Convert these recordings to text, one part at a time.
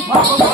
Vamos, lá.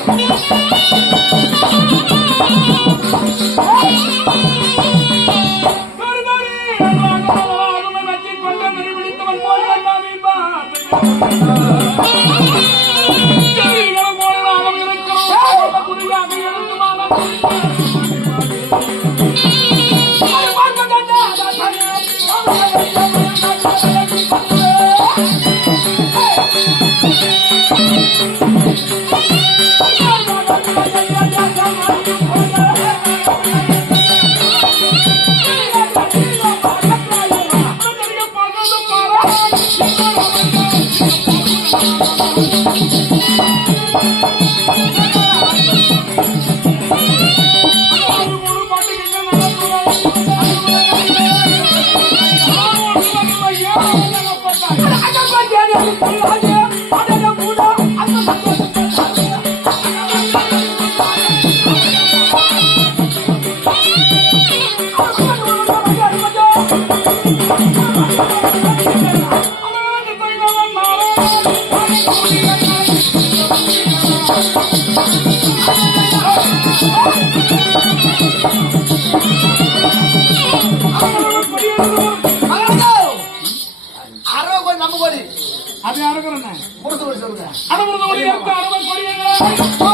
அறுக்கிறேன் முடிச்சு கோடி சொல்லுங்க அறுபது கோடி அறுபது கோடி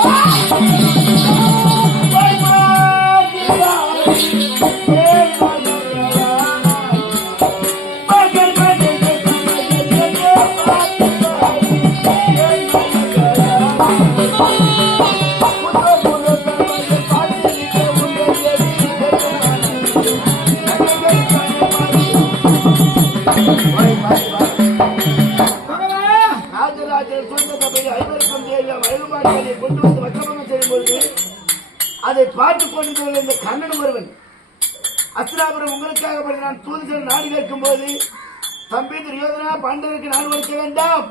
பாட்டு போட்டு இந்த கண்ணன் ஒருவன். அஸ்திராபுரம் உங்களுக்காக படி நான் தூதுசல் நாடு கேட்கும் போது தம்பி துரியோதனா பாண்டவருக்கு நாடு வைக்க வேண்டாம்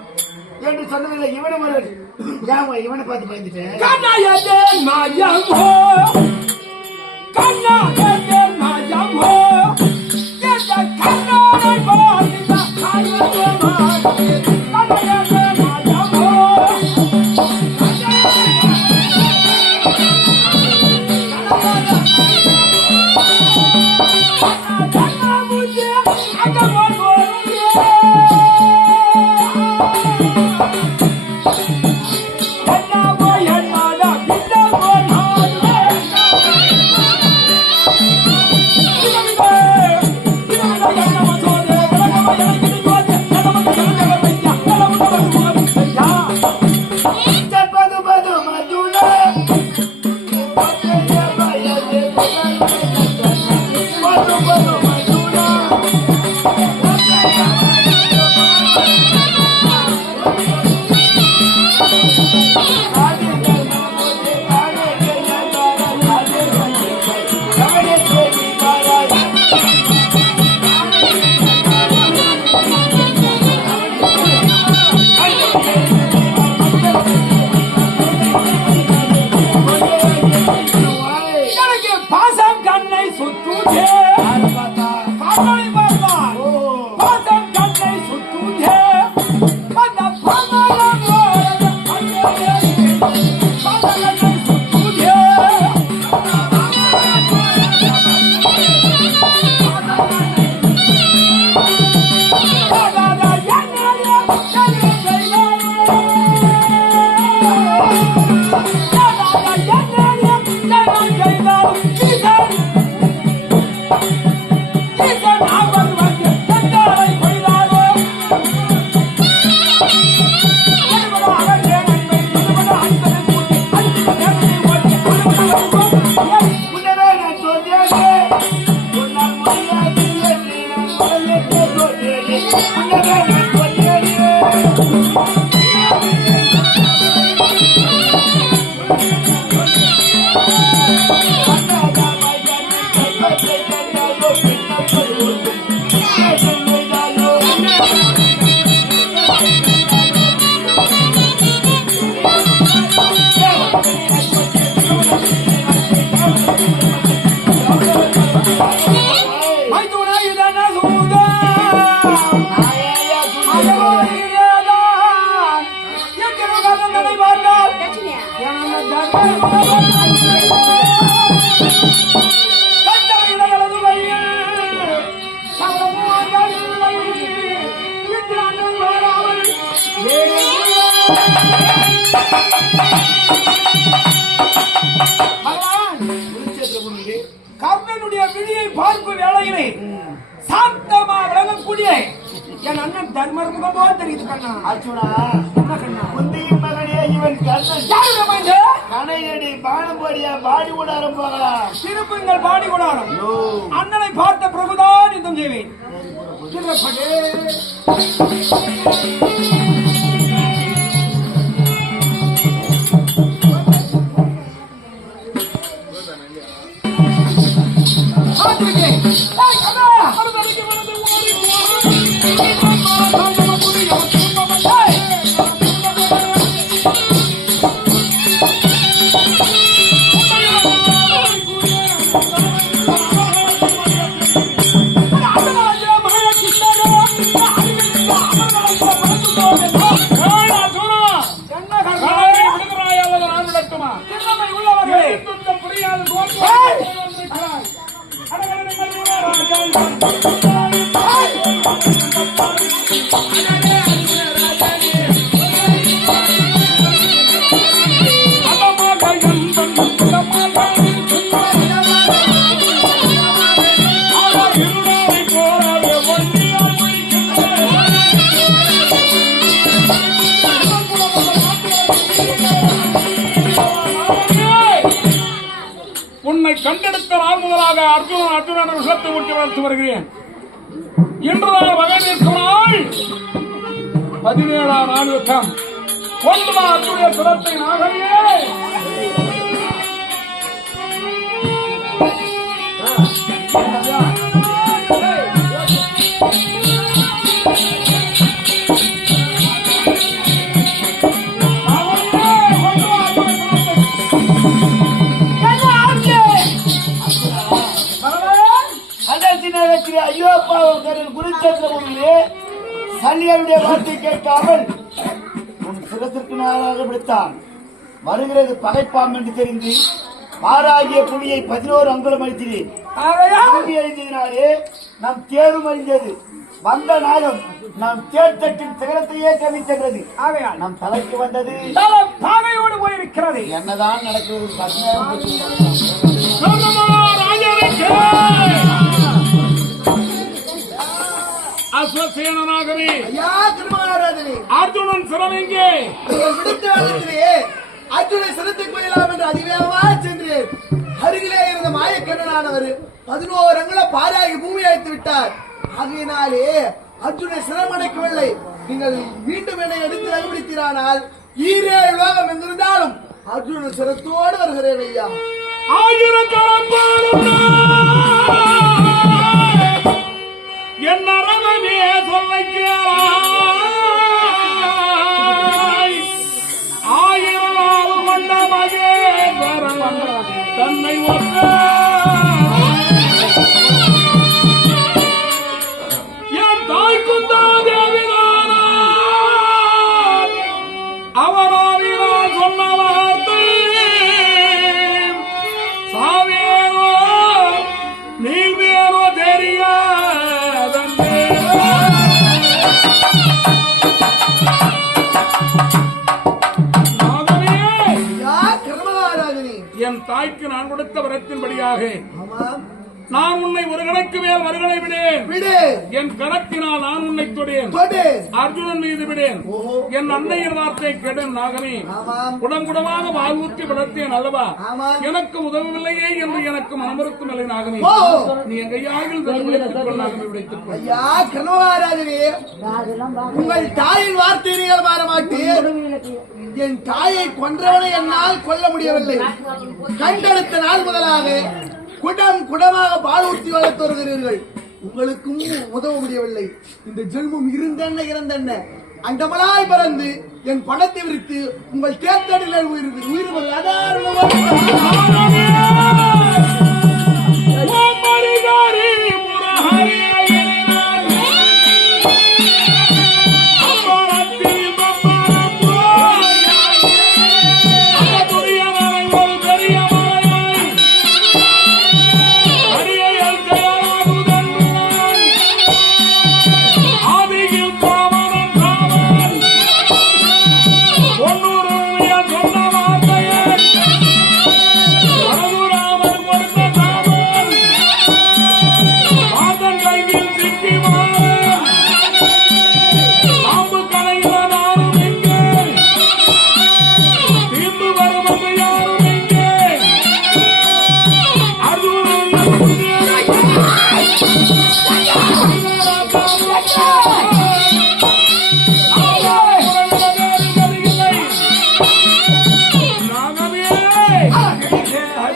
என்று சொன்னதில்லை இவனும் ஒருவன். ஏன் இவனை பார்த்து பயந்துட்டேன் விளங்கக்கூடிய என் அண்ணன் தர்மர் முகமோ தெரியுது கண்ணா. அர்ஜுனா என்ன கண்ணா? குந்தியின் மகனே இவன் கண்ணன். கனையடி பானபடியா பாடி விடாரம் போகலாம் திருப்புங்கள் பாடி கொடாடும் ஓ அண்ணனை பார்த்த பிரபுதான் யுத்தம் செய்வேன் கண்டெடுத்த நாள் அர்ஜுனன் அர்ஜுனன் விஷத்தை விட்டு வளர்த்து வருகிறேன். இன்று நான் வகை நிற்கும் நாள் பதினேழாம் நாள் யுத்தம் ஒன்று அர்ஜுடைய சிரத்தை நாகையே குருச்சேத்திர பூமியிலே சல்லியருடைய வார்த்தை கேட்காமல் உன் சிரத்திற்கு நாளாக விடுத்தான். வருகிறது பகைப்பாம் என்று தெரிந்து மாறாகிய புலியை பதினோரு அங்குலம் அழித்தேன் பூமி அழிந்ததினாலே நம் தேரும் அழிந்தது வந்த நாகம் நம் தேர்தட்டின் சிகரத்தையே கவித்தது நம் தலைக்கு வந்தது பாகையோடு போயிருக்கிறது. என்னதான் நடக்கிறது? அஸ்வசேனனாகவே அர்ஜுனன் சிரம் எங்கே? விடுத்த இடத்திலே அர்ஜுனை சிரத்துக்கு கொள்ளலாம் என்று அதிவேகமாக சென்றேன். அருகிலே இருந்த மாயக்கண்ணனானவர் பதினோரு அங்குல பாராகி பூமி அழைத்து விட்டார். ஆகையினாலே அர்ஜுனை சிரமடைக்கவில்லை நீங்கள் மீண்டும் என்னை எடுத்து அனுமதித்தீரானால் ஈரேழு லோகம் எங்கிருந்தாலும் அர்ஜுனன் சிரத்தோடு வருகிறேன் ஐயா. ஆயிரக்கணக்கான அரவனே சொல்லை ஆயிரம் நாள் கொண்ட தன்னை ஒத்த தாய்க்கு நான் கொடுத்த வரத்தின்படியாக நான் உன்னை ஒரு கணக்கு மேல் வருகளை விடேன். விடு. என் கணக்கினால் நான் உன்னை தொடேன். தொடு. அர்ஜுனன் மீது விடேன். என் அன்னையின் வார்த்தை கெடன் நாகனே. ஆமாம். குடங்குடமாக வாழ்வுற்றி வளர்த்தேன் அல்லவா? எனக்கு உதவவில்லையே என்று எனக்கு மனமறுக்கும் நிலை நாகனே. ஓ. நீ என் கர்மகாராஜனே உங்கள் தாயின் வார்த்தை நீங்கள் மாற என் தாயை கொன்றவனை என்னால் கொல்ல முடியவில்லை. கண்டெடுத்த நாள் முதலாக குடம் குடமாக பால் ஊற்றி வளர்த்து வருகிறீர்கள். உங்களுக்கும் உதவ முடியவில்லை. இந்த ஜென்மம் இருந்தென்ன இறந்தென்ன? அண்டமலாய் பறந்து என் பணத்தை விரித்து உங்கள் தேர்தலில் உயிர் உயிர் அதாரணமாக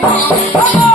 Bye.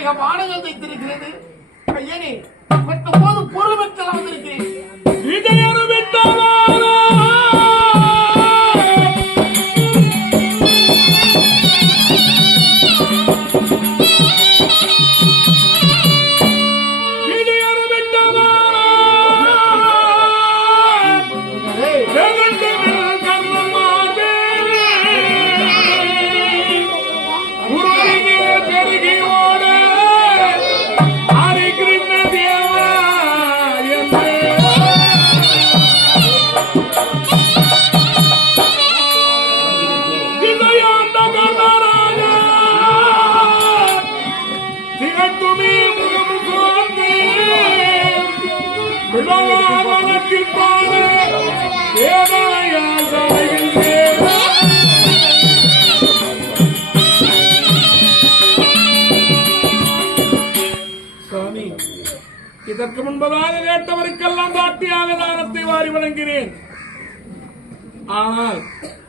அநேக பாடங்கள் வைத்திருக்கிறது இதற்கு முன்பதாக கேட்டவருக்கெல்லாம் காட்டியாக தானத்தை வாரி வழங்கினேன். ஆனால்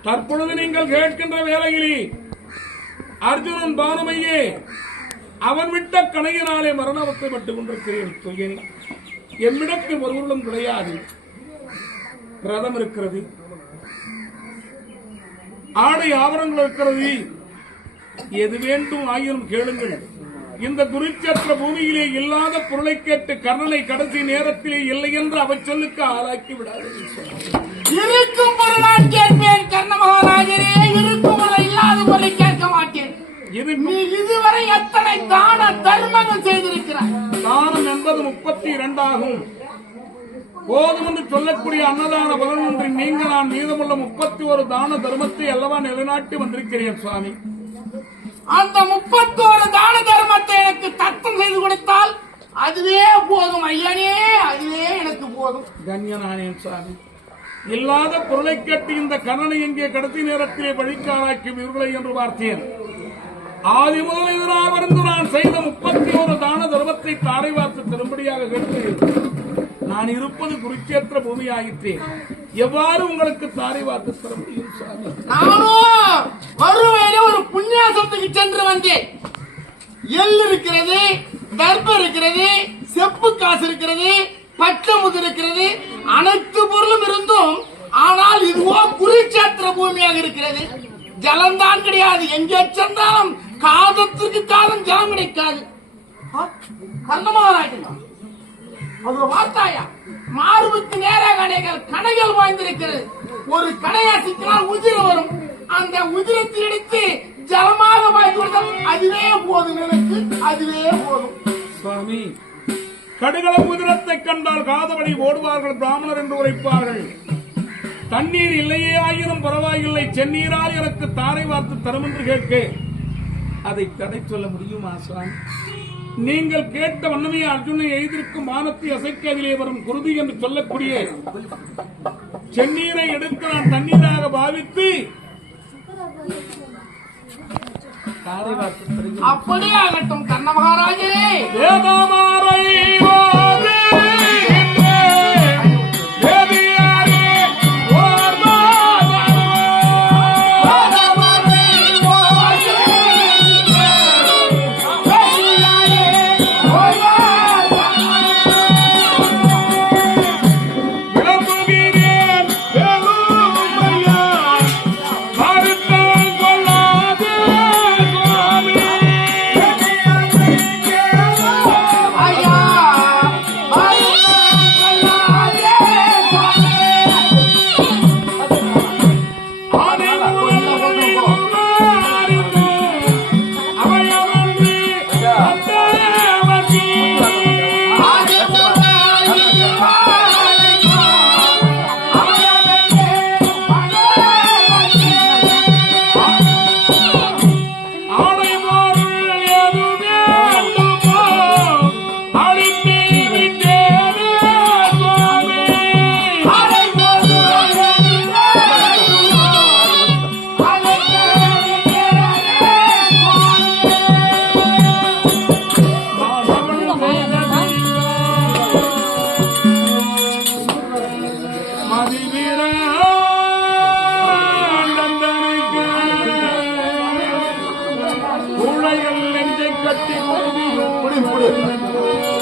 தற்பொழுது நீங்கள் கேட்கின்ற வேளையிலே அர்ஜுனன் பானுமையே அவன் விட்ட கணையினாலே மரணவத்தை பட்டுக் கொண்டிருக்கிறேன் என்னிடத்தில் எம்மிடத்தில் ஒருவர்களும் கிடையாது. ரதம் இருக்கிறது. ஆடை ஆபரணங்கள் இருக்கிறது. எது வேண்டும் ஆயினும் கேளுங்கள். இந்த குருச்சத்திர பூமியிலே இல்லாத பொருளை கேட்டு கர்ணனை கடைசி நேரத்திலே இல்லை என்று அவர் சொல்லுக்கு ஆளாக்கி விடாது இருக்கும் பொருளால் கேட்பேன் கர்ண மகாராஜரே. இருக்கும் இல்லாத பொருளை கேட்க மாட்டேன். நீ இதுவரை எத்தனை தான தர்மங்கள் செய்திருக்கிறாய்? தானம் என்பது முப்பத்தி இரண்டாகும். போதும் என்று சொல்லக்கூடிய அன்னதான பலன் ஒன்று நீங்க நான் மீதமுள்ள முப்பத்தி ஒரு தான தர்மத்தை அல்லவா நிலைநாட்டி வந்திருக்கிறேன் சுவாமி. அந்த முப்பத்தோரு தான தர்மத்தை எனக்கு தத்தம் செய்து கொடுத்தால் அதுவே போதும் ஐயனே அதுவே எனக்கு போதும். கண்யனானேன் சுவாமி. இல்லாத பொருளை கட்டி இந்த கண்ணனை எங்கே கடைசி நேரத்திலே பழிக்காராக்கி இவர்களை என்று பார்த்தேன். ஆதி முதல் இதனால் நான் செய்த முப்பத்தி ஒரு தான தர்மத்தை தாரை வார்த்து திரும்படியாக கேட்கிறேன். நான் இருப்பது குருச்சேத்திர பூமி ஆயிற்றேன் எவ்வாறு உங்களுக்கு தாரை வார்த்து தர முடியும் சுவாமி நானும் வறுமையில ஒரு புண்ணியாசத்துக்கு சென்று வந்தேன். எள் இருக்கிறது தர்பம் இருக்கிறது செப்பு காசு இருக்கிறது பச்சமுது இருக்கிறது அனைத்து பொருளும் இருந்தும் ஆனால் இதுவோ குருச்சேத்திர பூமியாக இருக்கிறது. ஜலம்தான் கிடையாது. எங்கே சென்றாலும் காதத்திற்கு காலம் ஜலம் கிடைக்காது. கர்ணமகாராஜன். அது பார்த்தாயா மார்புக்கு நேராக அணைகள் கணைகள் வாய்ந்திருக்கிறது. ஒரு கணையா சிக்கினால் உதிரம் வரும். அந்த உதிரத்தை எடுத்து ஜலமாக வாய்ந்து அதுவே போதும் எனக்கு அதுவே போதும். சுவாமி கடுகள உதிரத்தை கண்டால் காதவழி ஓடுவார்கள் பிராமணர் என்று உரைப்பார்கள். தண்ணீர் இல்லையே ஆயினும் பரவாயில்லை சென்னீரால் எனக்கு தாரை வார்த்து தரும் என்று கேட்க. அதை தடை சொல்ல முடியுமா சுவாமி நீங்கள் கேட்ட வண்ணமே அர்ஜுனை எழுதியிருக்கும் வானத்தை அசைக்க அதிலே வரும் குருதி என்று சொல்லக்கூடிய செந்நீரை எடுத்து நான் தண்ணீராக பாவித்து அப்படியே ஆகட்டும் கண்ண மகாராஜரே. வேதமாரை உளையல் நெஞ்சை கட்டி முடியும் ஏழை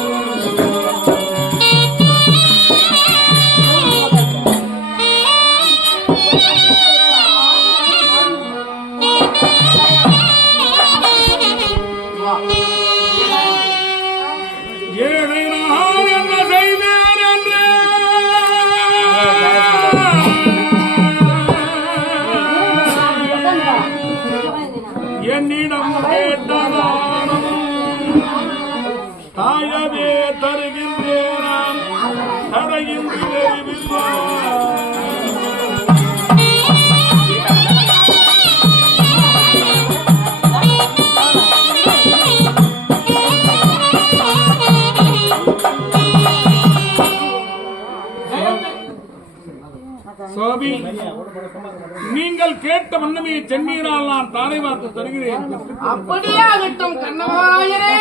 சுவாமி நீங்கள் கேட்ட வண்ணமே சென்னீரால் நான் தாரை வார்த்து தருகிறேன். அப்படியே ஆகட்டும் கண்ண மகாராஜரே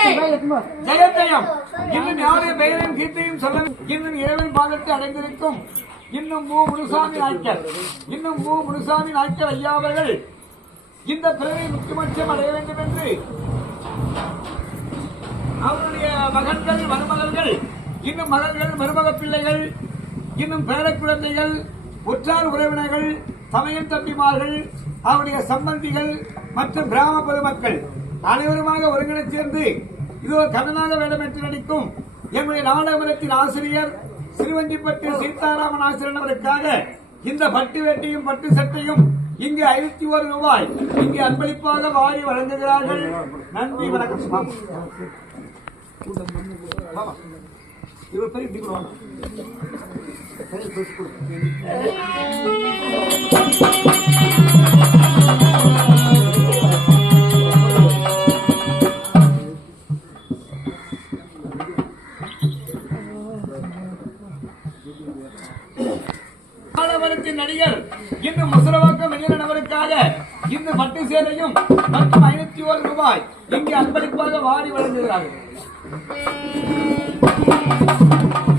ஜெயஜெயம் இன்னும் யாருடைய பெயரையும் கீர்த்தியும் சொல்ல இன்னும் இறைவன் பாதத்தை அடைந்திருக்கும். இன்னும் மு. முனுசாமி நாய்க்கர் இன்னும் மு. முனுசாமி நாய்க்கர் ஐயா அவர்கள் இந்த பிறவை முக்கியமட்சம் அடைய வேண்டும் என்று அவருடைய மகன்கள் மருமகள்கள் இன்னும் மகள்கள் மருமக பிள்ளைகள் இன்னும் பேர குழந்தைகள் உற்றார் உறவினர்கள் சமயம் தம்பிமார்கள் அவருடைய சம்பந்திகள் மற்றும் கிராம பொதுமக்கள் அனைவருமாக ஒருங்கிணைந்து சேர்ந்து இதோ கண்ணனாக வேடம் என்று நடிக்கும் எங்களுடைய நாடகத்தின் ஆசிரியர் சிறுவஞ்சிப்பட்டு சீதாராமன் ஆசிரியர் அவருக்காக இந்த பட்டு வேட்டையும் பட்டு சட்டையும் இங்கு ஐநூத்தி ஒரு ரூபாய் இங்கு அன்பளிப்பாக வாரி வழங்குகிறார்கள். நன்றி வணக்கம். இவ்வளோ பேர் இப்படி கொடுவாங்க? நடிகர் இன்னும் முசலவாக்கம் வெள்ளன் அவருக்காக பட்டு சேலையும் மற்றும் ஐநூத்தி ஒரு ரூபாய் இங்கே அன்பளிப்பாக வாரி வழங்குகிறார்கள். すいません。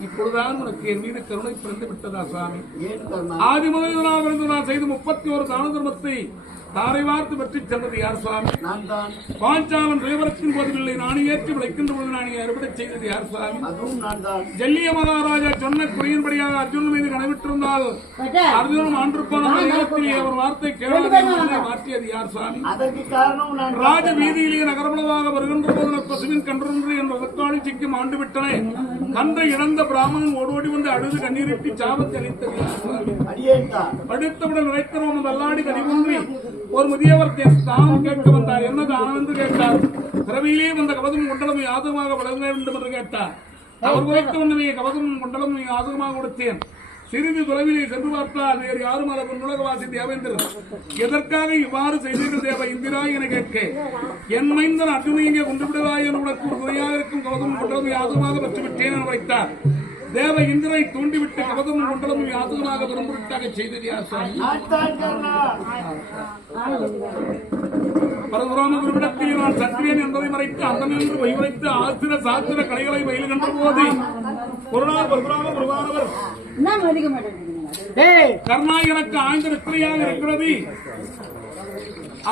இப்பொழுதுதான் உனக்கு என் மீது கருணை பிறந்து விட்டதா சுவாமி கர்ணா? ஆதி முதலில் நான் செய்த முப்பத்தி ஒரு தான தர்மத்தை தாரை வார்த்து பெற்று சென்றது யார் சுவாமி நான் தான். பாஞ்சாலன் ரேவரத்தின் போதில்லை நான் ஏற்றி விளைக்கின்ற பொழுது நான் அறுவடை செய்தது யார் சுவாமி அதுவும் நான் தான். ஜல்லிய மகாராஜா சொன்ன குறியின்படியாக அர்ஜுனன் மீது கனவிட்டிருந்தால் அர்ஜுனன் ஆண்டிருப்பான அவர் வார்த்தை கேளாத மாற்றியது யார் சுவாமி. ராஜ வீதியிலேயே நகரமுளவாக வருகின்ற போது பசுவின் கன்றொன்று என்ற ரத்தக்காளி சிக்கி மாண்டு விட்டனே கன்று இழந்த பிராமணன் ஓடோடி வந்து அழுது கண்ணீரிட்டு சாபத்தை அளித்தது யார்? சுவாமி அடியேன் தான் ஒரு முதியவர் தன் கேட்க வந்தார். என்ன தானம் என்று கேட்டார்? பிறவியிலே வந்த கவதம் குண்டலம் யாதகமாக வழங்க வேண்டும் என்று கேட்டார். அவர் குறைத்த உடனே கவதம் குண்டலம் யாதகமாக கொடுத்தேன். சிறிது தொலைவிலே சென்று பார்த்தால் வேறு யாரும் அதற்கு உலகவாசி தேவேந்திரன் எதற்காக இவ்வாறு செய்தீர்கள் தேவ இந்திரா என கேட்க என் மைந்தன் அர்ஜுனை இங்கே கொண்டு விடுவாய் என உனக்கு ஒரு துணையாக இருக்கும் கவதம் கொண்டதும் யாதகமாக பெற்றுவிட்டேன் என வைத்தார் தேவ இந்திரனை தூண்டிவிட்டு கவதம் கொண்டதும் யாதகமாக விரும்புவிட்டாக செய்தது யார் சுவாமி குருவிடத்தில் நான் சத்திரியன் என்பதை மறைத்து அந்தமிருந்து வைவரைத்து ஆசிர சாத்திர கலைகளை பயிலுகின்ற போது ஒரு நாள் பரசுராம குருவானவர் எனக்கு ஆழ்ந்த நித்திரையாக இருக்கிறது.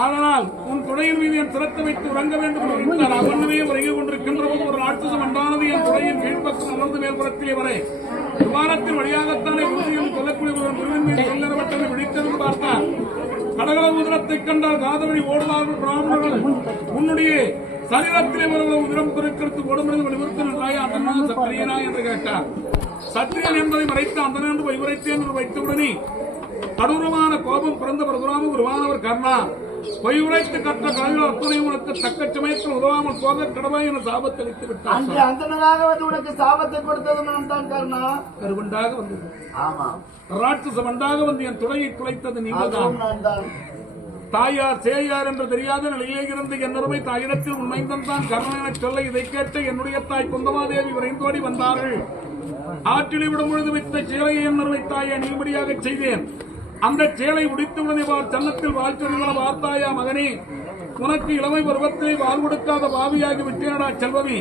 ஆனால் உன் துணையின் மீது என் சிரத்தை வைத்து உறங்க வேண்டும் என்று அவனவே உறங்கிக் கொண்டிருக்கின்ற போது ஒரு ராட்சசம் அன்றானது என் துணையின் கீழ்ப்பக்கம் அமர்ந்து மேல்புறத்திலே வர விமானத்தின் வழியாகத்தானே குருதியில் சொல்லக்கூடிய ஒரு குருவின் மீது செல்லப்பட்டதை விழித்ததும் பார்த்தார். கடகல உதிரத்தை கண்டால் காதவழி ஓடுவார்கள் பிராமணர்கள். உன்னுடைய சரீரத்திலே ஒரு உதிரம் பெருக்கிறது ஓடும்பொழுது வலியுறுத்த நின்றாய்? அதனால் சத்திரியனா என்று கேட்டார். சத்திரியன் என்பதை மறைத்து அந்த என்று வைவரைத்தேன் என்று வைத்தவுடனே கடூரமான கோபம் பிறந்த பரசுராம உருவானவர் கர்ணா பொய் உரைத்து கற்ற கலைகள் அத்தனை உனக்கு தக்க சமயத்தில் உதவாமல் போக கடவாய் என சாபத்தளித்து விட்டார் அன்று அந்தனராக வந்து உனக்கு சாபத்தை கொடுத்ததும் நான் தான் கர்ணா. கருவண்டாக வந்தது. ஆமா ராட்சச வண்டாக வந்து என் துளையை குலைத்தது நான் தான். தாயார் சேயார் என்று தெரியாத நிலையிலே இருந்து என்னருமை தாயிடத்தில் உண்மைந்தன் தான் கர்ணன் எனச் சொல்ல இதை கேட்டு என்னுடைய தாய் குந்தமாதேவி விரைந்தோடி வந்தார்கள். ஆற்றிலே விடும் பொழுது வைத்த சேலையை என்னருமை தாயை அணியும்படியாக செய்தேன். அந்த சேலை உடித்தவுடனே வார் சன்னத்தில் வாழ்ச்சொல்ல வார்த்தாயா மகனே. உனக்கு இளமை பருவத்திலே வாழ் கொடுக்காத பாவியாகி விட்டேனடா செல்வமி.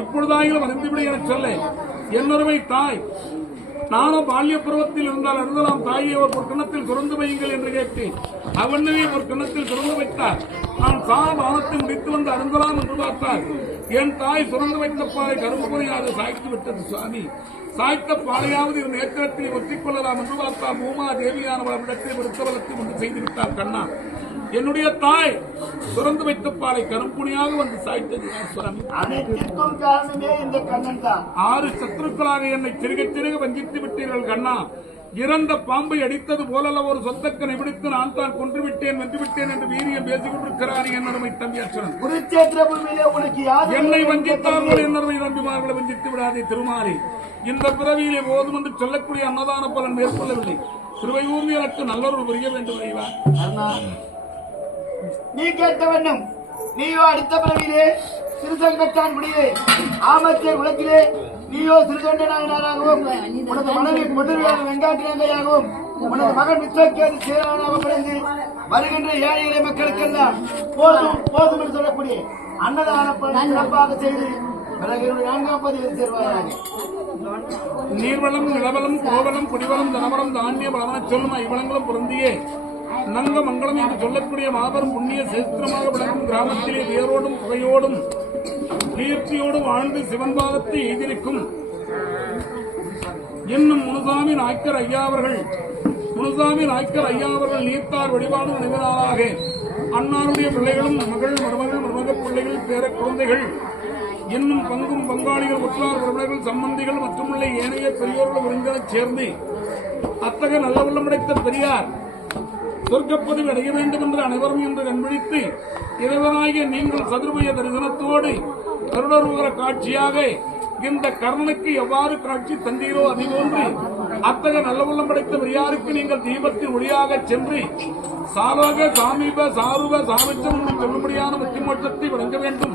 இப்பொழுதாயிலும் அறிந்துவிடு எனச் சொல்ல என்னொருமை தாய் நானும் பால்ய பருவத்தில் இருந்தால் அருந்தலாம் தாயை ஒரு கிணத்தில் சுரந்து வையுங்கள் என்று கேட்டேன். அவனையே ஒரு கிணத்தில் சுரந்து வைத்தார். நான் சாம் பானத்தை முடித்து வந்து அருந்தலாம் என்று பார்த்தார். என் தாய் சுரந்து வைத்த பாலை கரும்புறையாக சாய்த்து விட்டது சுவாமி. சாய்த்த பாலையாவது இந்த ஏற்றத்தில் ஒற்றிக் கொள்ளலாம் என்று பார்த்தா பூமா தேவியானவர் இடத்தில் விருத்தவலத்தை கொண்டு செய்து கண்ணா. என்னுடைய தாய் சுரந்து வைத்த பாலை கரும்புணியாக வந்து சாய்த்தது. யார் சுவாமி அனைத்திற்கும் காரணமே இந்த கண்ணன் தான். ஆறு சத்துருக்களாக என்னை சிறுக சிறுக வஞ்சித்து விட்டீர்கள் கண்ணா. இறந்த பாம்பை அடித்தது போலல்ல ஒரு சொந்தக்கனை பிடித்து நான் தான் கொன்று விட்டேன் வென்று விட்டேன் என்று வீரியம் பேசிக் கொண்டிருக்கிறார் என் அருமை தம்பி அச்சுரன் என்னை வஞ்சித்தார்கள் என் அருமை நம்பிமார்களை வஞ்சித்து விடாதே திருமாறி இந்த பிறவியிலே போதும் என்று சொல்லக்கூடிய அன்னதான பலன் மேற்கொள்ளவில்லை. திருவையூர்ந்து எனக்கு நல்லொரு புரிய வேண்டும் கர்ணா நீ கேட்ட வண்ணம் நீயோ அடுத்த பிறவிலே சிறுசங்கட்டான் குடியே. ஆமத்திய உலகிலே நீயோ சிறுதொண்ட நாயனாராகவும் உனது மனைவி பொதுவையான வெங்காட்டினங்கையாகவும் உனது மகன் விஸ்வக்கேது சேரானாக பிறந்து வருகின்ற ஏழை இறை மக்களுக்கெல்லாம் போதும் போதும் என்று சொல்லக்கூடிய அன்னதான சிறப்பாக செய்து நீர்வளம் நிலவளம் கோவளம் குடிவளம் தனவளம் தானிய வளவன சொல்லும் இவ்வளங்களும் பொருந்தியே. நங்க மங்களம் என்று சொல்லக்கூடிய மாபெரும் புண்ணிய சேத்திரமாக விளங்கும் கிராமத்திலே வேரோடும் புகையோடும் கீர்த்தியோடும் வாழ்ந்து சிவன் பாதத்தை எய்திருக்கும் என்னும் முனுசாமி நாய்க்கர் ஐயா அவர்கள் முனுசாமி நாய்க்கர் ஐயா அவர்கள் நீத்தார் வழிபாடு நினைவனாளாக அன்னாருடைய பிள்ளைகளும் மகள் மருமகள் மருமக பிள்ளைகள் பேர குழந்தைகள் இன்னும் பங்கும் பங்காளிகள் உற்றார் உறவினர்கள் சம்பந்திகள் மற்றுமுள்ள ஏனைய பெரியோர்கள் ஒருங்கெனச் சேர்ந்து அத்தகைய நல்ல உள்ளம் படைத்த பெரியார் சொர்க்கப்பதிவு அடைய வேண்டும் என்று அனைவரும் என்று கண்பிடித்து இறைவனாகிய நீங்கள் சதுர்பய தரிசனத்தோடு கருணருகிற காட்சியாக இந்த கர்ணனுக்கு எவ்வாறு காட்சி தந்தீரோ அதுபோன்று அத்தகைய நல்லவுள்ளம் படைத்த பெரியாருக்கு நீங்கள் தீபத்தின் ஒளியாக சென்று சாலோக சாமீப சாருப சாமிச்சம் செல்லும்படியான முத்திமோட்சத்தை வழங்க வேண்டும்.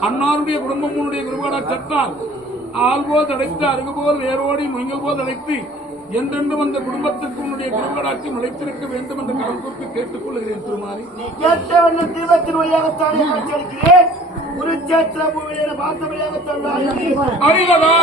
அன்னாருடைய குடும்பம் உன்னுடைய குருவாட சட்டால் ஆள் போல் அடைத்து அருகு வேரோடி முயங்கல் போல் அடைத்து என்றென்றும் அந்த குடும்பத்திற்கு உன்னுடைய குருவடாட்சி நிலைத்திருக்க வேண்டும் என்று கடல் குறித்து கேட்டுக் கொள்கிறேன் திருமாரி. தீபத்தின் வழியாகத்தானே காட்சியளிக்கிறேன். குருச்சேத்திர பூமியில பார்த்த வழியாகத்தான் நான்